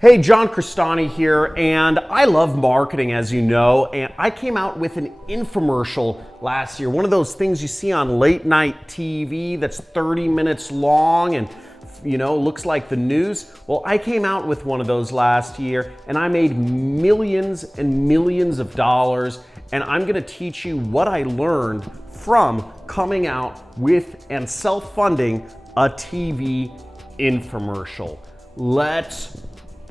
Hey, John Crestani here, and I love marketing, as you know, and I came out with an infomercial last year, one of those things you see on late night TV that's 30 minutes long and looks like the news. Well, I came out with one of those last year and I made millions and millions of dollars, and I'm gonna teach you what I learned from coming out with and self-funding a TV infomercial. Let's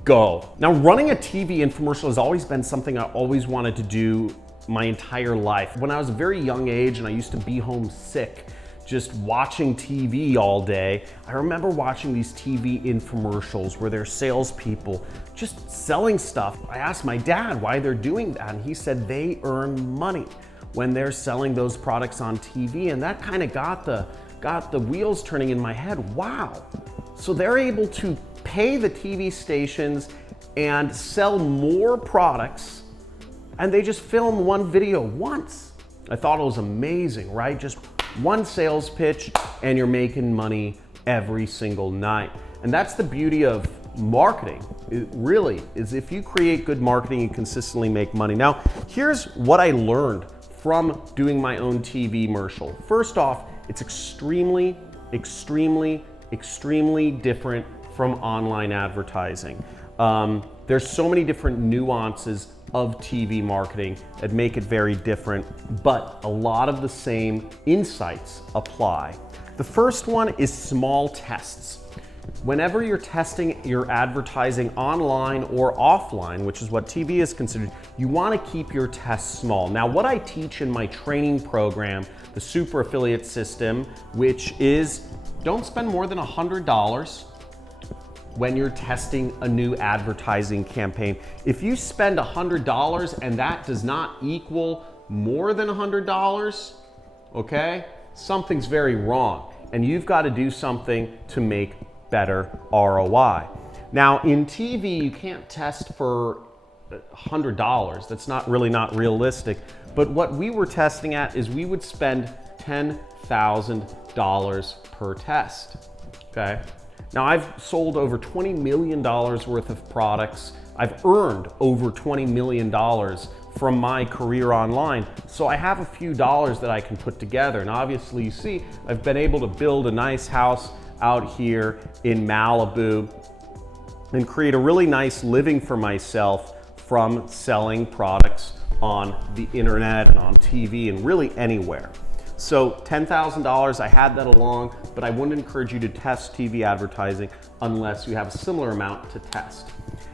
go. Now, running a TV infomercial has always been something I always wanted to do my entire life. When I was a very young age and I used to be home sick, just watching TV all day, I remember watching these TV infomercials where there's salespeople just selling stuff. I asked my dad why they're doing that, and he said they earn money when they're selling those products on TV, and that kind of got the wheels turning in my head. Wow, so they're able to pay the TV stations and sell more products, and they just film one video once. I thought it was amazing, right? Just one sales pitch and you're making money every single night. And that's the beauty of marketing. It really is. If you create good marketing, you consistently make money. Now, here's what I learned from doing my own TV commercial. First off, it's extremely different from online advertising. There's so many different nuances of TV marketing that make it very different, but a lot of the same insights apply. The first one is small tests. Whenever you're testing your advertising online or offline, which is what TV is considered, you want to keep your tests small. Now, what I teach in my training program, the Super Affiliate System, which is don't spend more than $100 when you're testing a new advertising campaign. If you spend $100 and that does not equal more than $100, okay, something's very wrong, and you've got to do something to make better ROI. Now, in TV, you can't test for $100. That's not realistic. But what we were testing at is we would spend $10,000 per test, okay? Now, I've sold over $20 million worth of products. I've earned over $20 million from my career online. So I have a few dollars that I can put together. And obviously, you see, I've been able to build a nice house out here in Malibu and create a really nice living for myself from selling products on the internet and on TV and really anywhere. So $10,000, I had that along, but I wouldn't encourage you to test TV advertising unless you have a similar amount to test.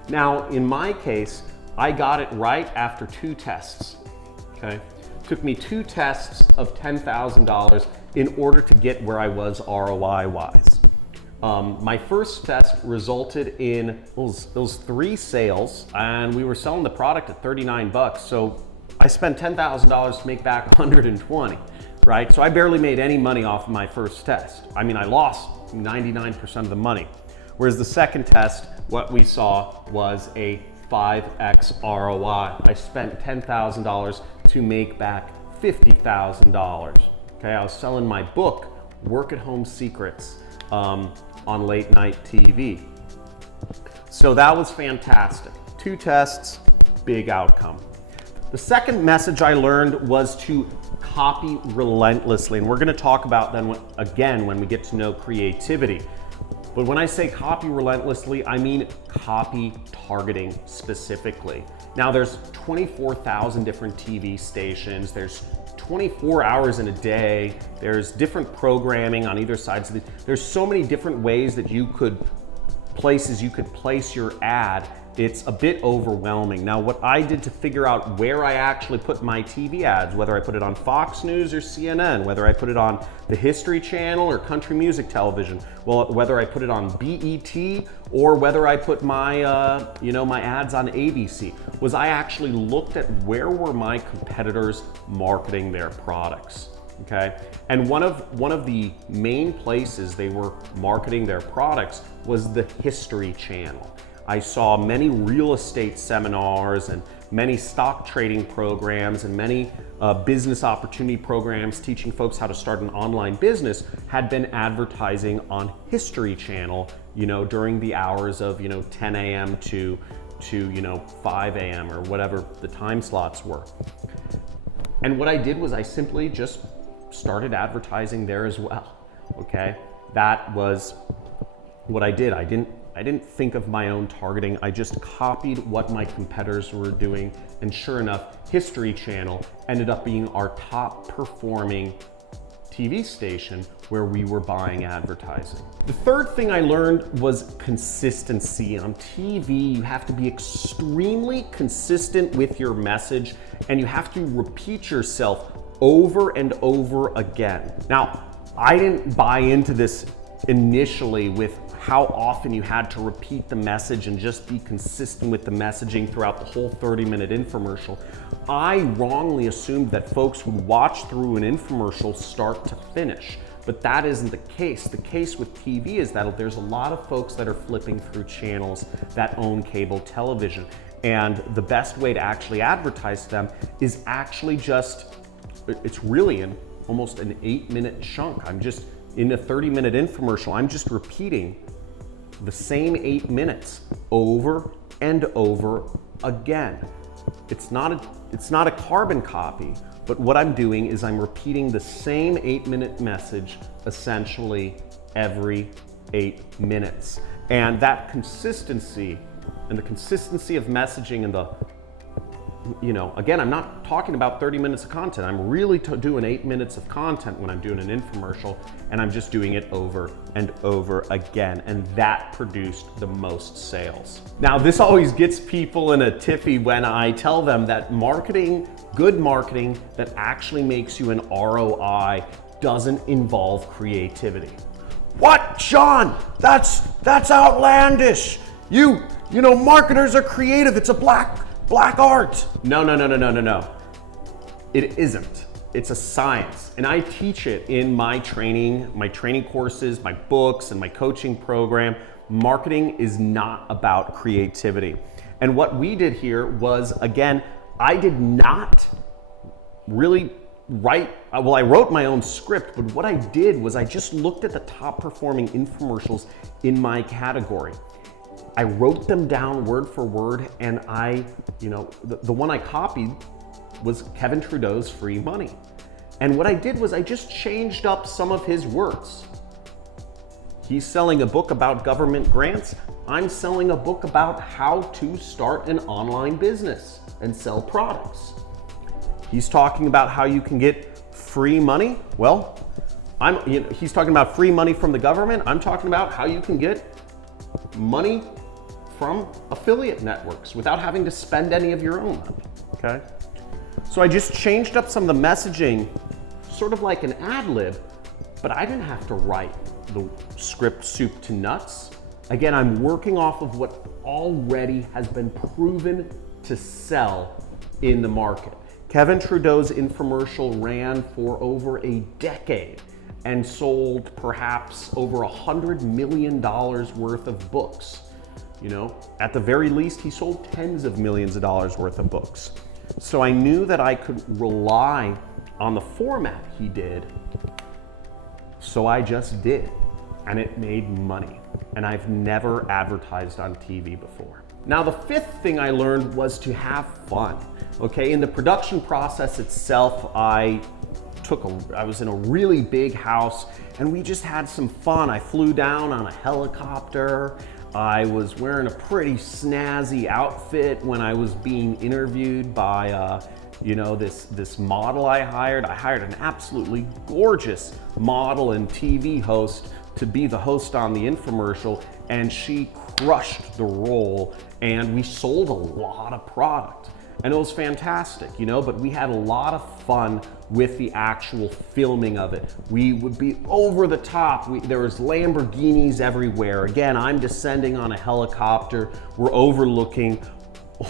Now, in my case, I got it right after 2 tests, okay? Took me 2 tests of $10,000 in order to get where I was ROI-wise. My first test resulted in those 3 sales, and we were selling the product at 39 bucks. So I spent $10,000 to make back 120. Right? So I barely made any money off of my first test. I mean, I lost 99% of the money. Whereas the second test, what we saw was a 5x ROI. I spent $10,000 to make back $50,000. Okay, I was selling my book, Work at Home Secrets, on late night TV. So that was fantastic. 2 tests, big outcome. The second message I learned was to copy relentlessly, and we're going to talk about them again when we get to know creativity. But when I say copy relentlessly, I mean copy targeting specifically. Now, there's 24,000 different TV stations. There's 24 hours in a day. There's different programming on either side. There's so many different ways that you could place your ad. It's a bit overwhelming. Now, what I did to figure out where I actually put my TV ads, whether I put it on Fox News or CNN, whether I put it on the History Channel or Country Music Television, well, whether I put it on BET or whether I put my my ads on ABC, was I actually looked at where were my competitors marketing their products. Okay, and one of the main places they were marketing their products was the History Channel. I saw many real estate seminars and many stock trading programs and many business opportunity programs teaching folks how to start an online business had been advertising on History Channel during the hours of, 10 a.m. to 5 a.m. or whatever the time slots were. And what I did was I simply just started advertising there as well, okay? That was what I did. I didn't think of my own targeting. I just copied what my competitors were doing, and sure enough, History Channel ended up being our top performing TV station where we were buying advertising. The third thing I learned was consistency. On TV, you have to be extremely consistent with your message, and you have to repeat yourself over and over again. Now, I didn't buy into this initially with how often you had to repeat the message and just be consistent with the messaging throughout the whole 30-minute infomercial. I wrongly assumed that folks would watch through an infomercial start to finish, but that isn't the case. The case with TV is that there's a lot of folks that are flipping through channels that own cable television, and the best way to actually advertise to them is actually it's really almost an 8-minute chunk. I'm just in a 30-minute infomercial, I'm just repeating the same 8 minutes over and over again. It's not a carbon copy, but what I'm doing is I'm repeating the same 8-minute message essentially every 8 minutes. And that consistency and the consistency of messaging and again, I'm not talking about 30 minutes of content. I'm really doing 8 minutes of content when I'm doing an infomercial, and I'm just doing it over and over again. And that produced the most sales. Now, this always gets people in a tiffy when I tell them that good marketing that actually makes you an ROI doesn't involve creativity. What, John? That's outlandish. Marketers are creative. It's a black art. No. It isn't. It's a science. And I teach it in my training courses, my books, and my coaching program. Marketing is not about creativity. And what we did here was, again, I did not really I wrote my own script, but what I did was I just looked at the top performing infomercials in my category. I wrote them down word for word, and the one I copied was Kevin Trudeau's Free Money. And what I did was I just changed up some of his words. He's selling a book about government grants. I'm selling a book about how to start an online business and sell products. He's talking about how you can get free money. Well, he's talking about free money from the government. I'm talking about how you can get money from affiliate networks without having to spend any of your own money, okay? So I just changed up some of the messaging, sort of like an ad lib, but I didn't have to write the script soup to nuts. Again, I'm working off of what already has been proven to sell in the market. Kevin Trudeau's infomercial ran for over a decade and sold perhaps over $100 million worth of books. At the very least, he sold tens of millions of dollars worth of books. So I knew that I could rely on the format he did, so I just did, and it made money. And I've never advertised on TV before. Now, the fifth thing I learned was to have fun. Okay, in the production process itself, I was in a really big house, and we just had some fun. I flew down on a helicopter. I was wearing a pretty snazzy outfit when I was being interviewed by this model I hired. I hired an absolutely gorgeous model and TV host to be the host on the infomercial, and she crushed the role, and we sold a lot of product. And it was fantastic, but we had a lot of fun with the actual filming of it. We would be over the top. There was Lamborghinis everywhere. Again, I'm descending on a helicopter. We're overlooking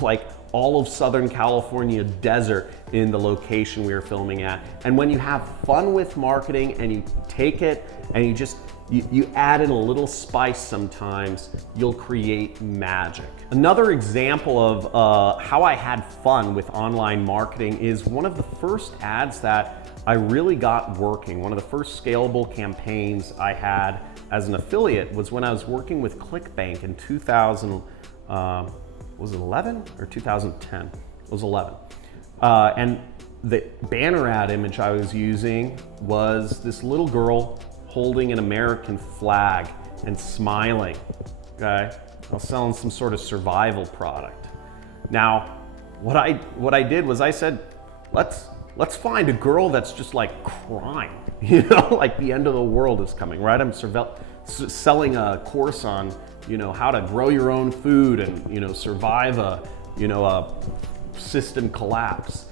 like all of Southern California desert in the location we were filming at. And when you have fun with marketing and you take it and you add in a little spice sometimes, you'll create magic. Another example of how I had fun with online marketing is one of the first ads that I really got working. One of the first scalable campaigns I had as an affiliate was when I was working with ClickBank in 2011 or 2010? It was 11. And the banner ad image I was using was this little girl holding an American flag and smiling, okay? I was selling some sort of survival product. Now, what I did was I said, let's find a girl that's just like crying, you know, like the end of the world is coming, right? I'm selling a course on, you know, how to grow your own food and, you know, survive a system collapse.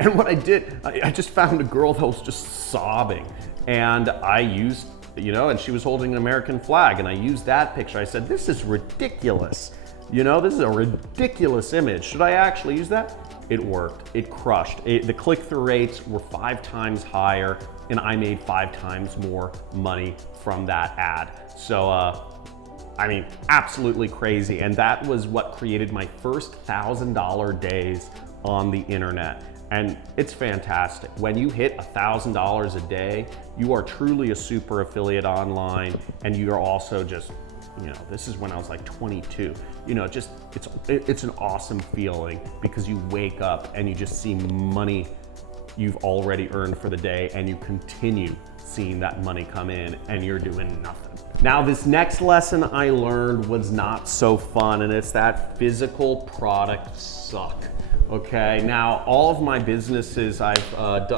And what I did, I just found a girl that was just sobbing, and I used, you know, and she was holding an American flag, and I used that picture. I said, this is ridiculous. You know, this is a ridiculous image. Should I actually use that? It worked, it crushed. The click-through rates were 5 times higher, and I made 5 times more money from that ad. So, I mean, absolutely crazy. And that was what created my first $1,000 days on the internet. And it's fantastic. When you hit $1,000 a day, you are truly a super affiliate online, and you are also just, you know, this is when I was like 22. You know, just it's an awesome feeling because you wake up and you just see money you've already earned for the day, and you continue seeing that money come in, and you're doing nothing. Now, this next lesson I learned was not so fun, and it's that physical products suck. Okay, now all of my businesses I've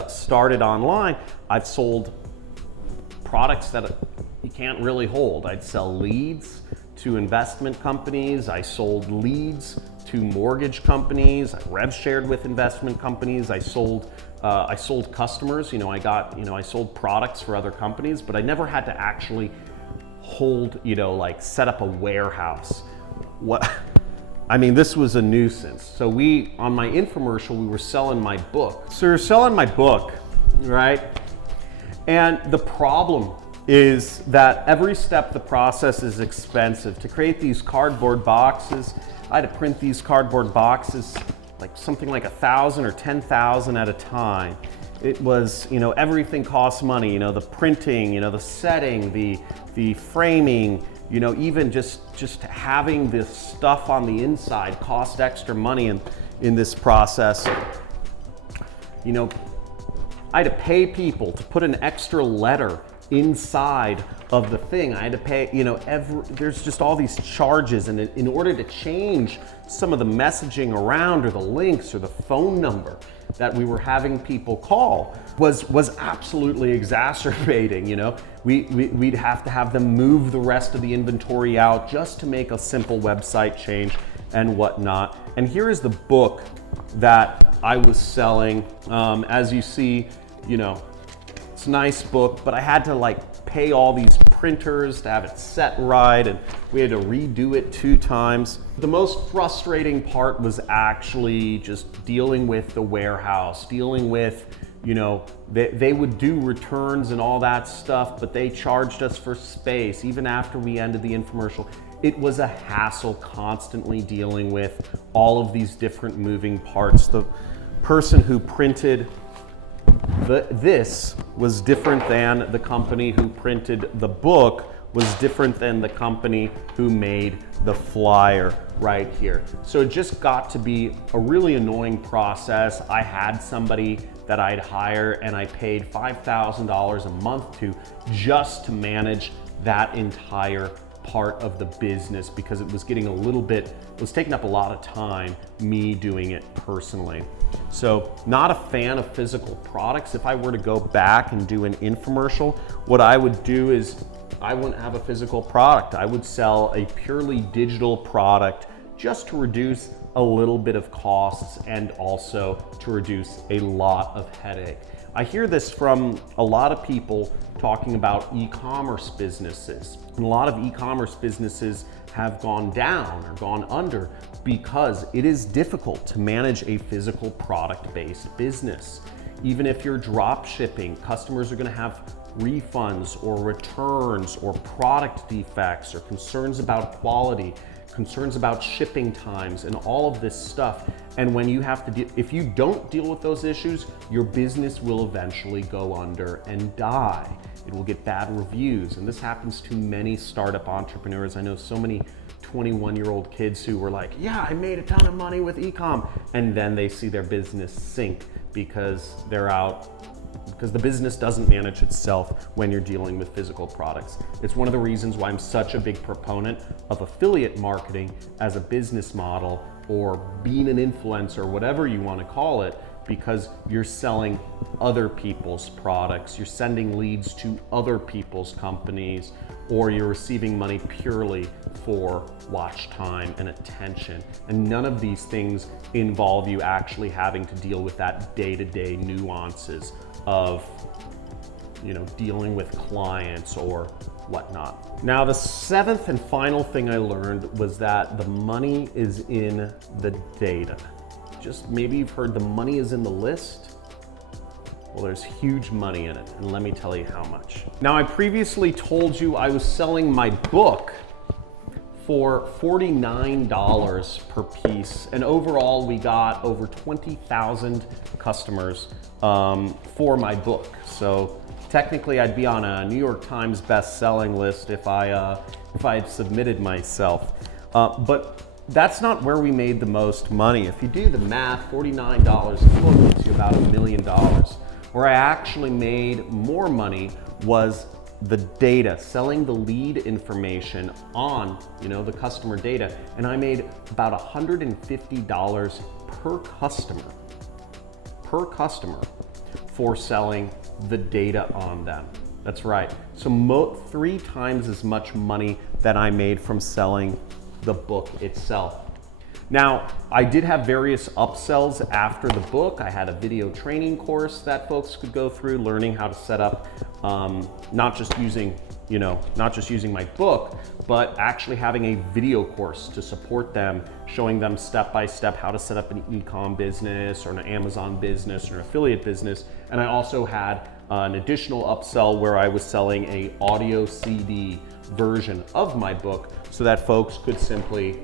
started online, I've sold products that you can't really hold. I'd sell leads to investment companies. I sold leads to mortgage companies. I rev shared with investment companies. I sold customers. You know, I sold products for other companies, but I never had to actually hold, you know, like set up a warehouse. I mean, this was a nuisance. So on my infomercial, we were selling my book. So you're selling my book, right? And the problem is that every step of the process is expensive. To create these cardboard boxes, I had to print these cardboard boxes like something like 1,000 or 10,000 at a time. It was, you know, everything costs money, you know, the printing, you know, the setting, the framing, you know, even just having this stuff on the inside cost extra money in this process. You know, I had to pay people to put an extra letter inside of the thing. I had to pay, you know, there's just all these charges, and in order to change some of the messaging around, or the links, or the phone number that we were having people call was absolutely exacerbating. You know, we'd have to have them move the rest of the inventory out just to make a simple website change and whatnot. And here is the book that I was selling. As you see, you know, it's a nice book, but I had to like pay all these printers to have it set right, and we had to redo it 2 times. The most frustrating part was actually just dealing with the warehouse, dealing with, you know, they would do returns and all that stuff, but they charged us for space even after we ended the infomercial. It was a hassle constantly dealing with all of these different moving parts. The person who printed this was different than the company who printed the book, was different than the company who made the flyer right here. So it just got to be a really annoying process. I had somebody that I'd hire, and I paid $5,000 a month just to manage that entire part of the business, because it was getting it was taking up a lot of time, me doing it personally. So not a fan of physical products. If I were to go back and do an infomercial, what I would do is I wouldn't have a physical product. I would sell a purely digital product just to reduce a little bit of costs and also to reduce a lot of headache. I hear this from a lot of people talking about e-commerce businesses. And a lot of e-commerce businesses have gone down or gone under because it is difficult to manage a physical product-based business. Even if you're drop shipping, customers are going to have refunds or returns or product defects or concerns about quality, concerns about shipping times and all of this stuff. And when you have to if you don't deal with those issues, your business will eventually go under and die. It will get bad reviews. And this happens to many startup entrepreneurs. I know so many 21-year-old kids who were like, yeah, I made a ton of money with e-com. And then they see their business sink because the business doesn't manage itself when you're dealing with physical products. It's one of the reasons why I'm such a big proponent of affiliate marketing as a business model, or being an influencer, whatever you want to call it, because you're selling other people's products, you're sending leads to other people's companies, or you're receiving money purely for watch time and attention. And none of these things involve you actually having to deal with that day-to-day nuances of, dealing with clients or whatnot. Now, the seventh and final thing I learned was that the money is in the data. Just maybe you've heard the money is in the list. Well, there's huge money in it, and let me tell you how much. Now, I previously told you I was selling my book for $49 per piece, and overall we got over 20,000 customers for my book. So technically I'd be on a New York Times best-selling list if I had submitted myself. But that's not where we made the most money. If you do the math, $49 a book gets you about $1 million. Where I actually made more money was the data, selling the lead information on, the customer data. And I made about $150 per customer for selling the data on them. That's right. So 3 times as much money that I made from selling the book itself. Now, I did have various upsells after the book. I had a video training course that folks could go through, learning how to set up, not just using my book, but actually having a video course to support them, showing them step-by-step how to set up an e-com business or an Amazon business or an affiliate business. And I also had an additional upsell where I was selling a audio CD version of my book so that folks could simply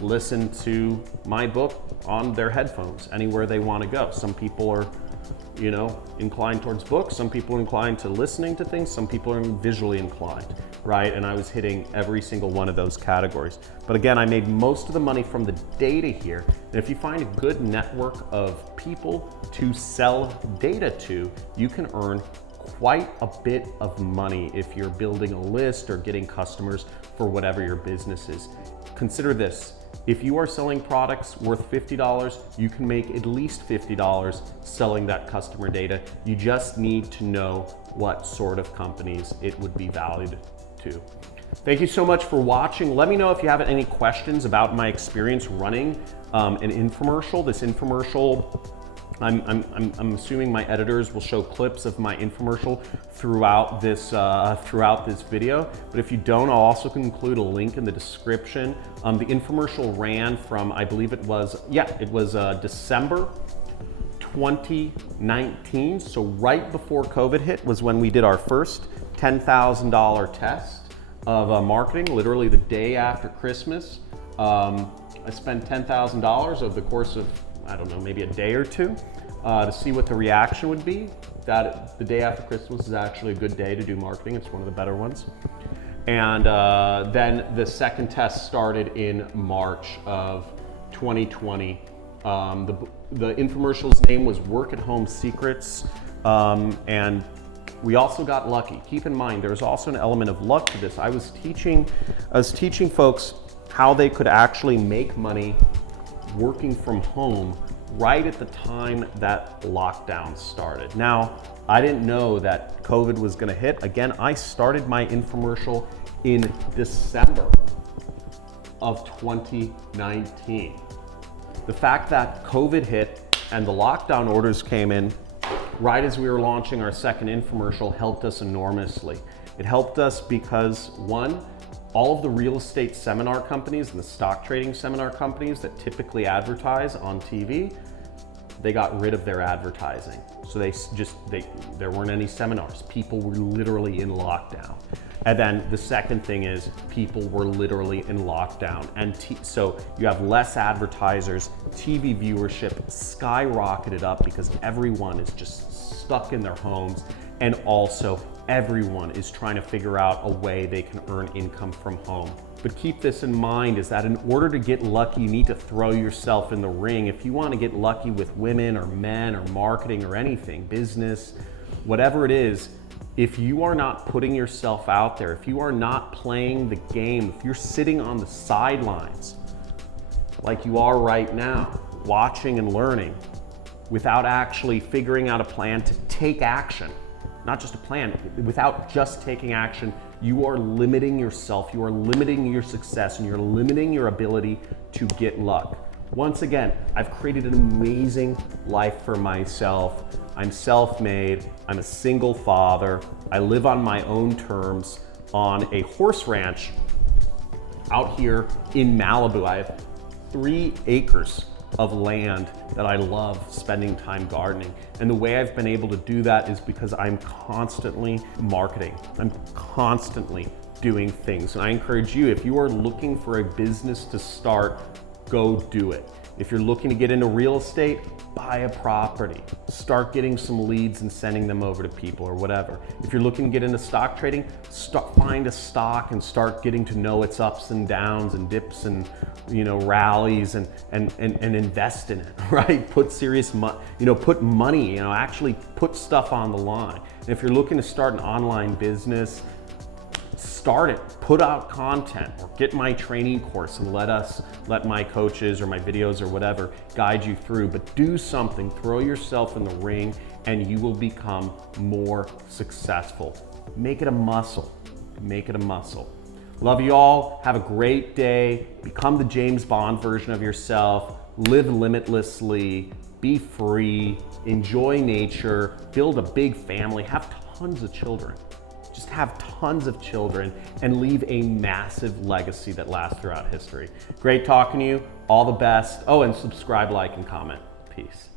listen to my book on their headphones anywhere they want to go. Some people are, inclined towards books. Some people are inclined to listening to things. Some people are visually inclined, right? And I was hitting every single one of those categories. But again, I made most of the money from the data here. And if you find a good network of people to sell data to, you can earn quite a bit of money if you're building a list or getting customers for whatever your business is. Consider this. If you are selling products worth $50, you can make at least $50 selling that customer data. You just need to know what sort of companies it would be valued to. Thank you so much for watching. Let me know if you have any questions about my experience running an infomercial. This infomercial, I'm assuming my editors will show clips of my infomercial throughout this video. But if you don't, I'll also include a link in the description. The infomercial ran from, I believe it was December 2019. So right before COVID hit was when we did our first $10,000 test of marketing, literally the day after Christmas. I spent $10,000 over the course of, I don't know, maybe a day or two to see what the reaction would be. That the day after Christmas is actually a good day to do marketing. It's one of the better ones. And then the second test started in March of 2020. The infomercial's name was Work at Home Secrets. And we also got lucky. Keep in mind, there's also an element of luck to this. I was teaching folks how they could actually make money working from home right at the time that lockdown started. Now, I didn't know that COVID was gonna hit. Again, I started my infomercial in December of 2019. The fact that COVID hit and the lockdown orders came in right as we were launching our second infomercial helped us enormously. It helped us because, one, All of the real estate seminar companies and the stock trading seminar companies that typically advertise on TV, they got rid of their advertising. So there weren't any seminars. People were literally in lockdown. And then the second thing is people were literally in lockdown. And so you have less advertisers, TV viewership skyrocketed up because everyone is just stuck in their homes. And also everyone is trying to figure out a way they can earn income from home. But keep this in mind, is that in order to get lucky, you need to throw yourself in the ring. If you want to get lucky with women or men or marketing or anything, business, whatever it is, if you are not putting yourself out there, if you are not playing the game, if you're sitting on the sidelines like you are right now, watching and learning without actually figuring out a plan to take action, not just a plan, without just taking action, you are limiting yourself, you are limiting your success, and you're limiting your ability to get luck. Once again, I've created an amazing life for myself. I'm self-made, I'm a single father, I live on my own terms on a horse ranch out here in Malibu. I have 3 acres of land that I love spending time gardening. And the way I've been able to do that is because I'm constantly marketing. I'm constantly doing things. And I encourage you, if you are looking for a business to start, go do it. If you're looking to get into real estate, buy a property. Start getting some leads and sending them over to people or whatever. If you're looking to get into stock trading, find a stock and start getting to know its ups and downs and dips and rallies and invest in it, right? Put serious money, put money, actually put stuff on the line. And if you're looking to start an online business, start it, put out content, or get my training course and let my coaches or my videos or whatever guide you through. But do something, throw yourself in the ring, and you will become more successful. Make it a muscle. Make it a muscle. Love you all. Have a great day. Become the James Bond version of yourself. Live limitlessly. Be free. Enjoy nature. Build a big family. Have tons of children. Just have tons of children and leave a massive legacy that lasts throughout history. Great talking to you. All the best. Oh, and subscribe, like, and comment. Peace.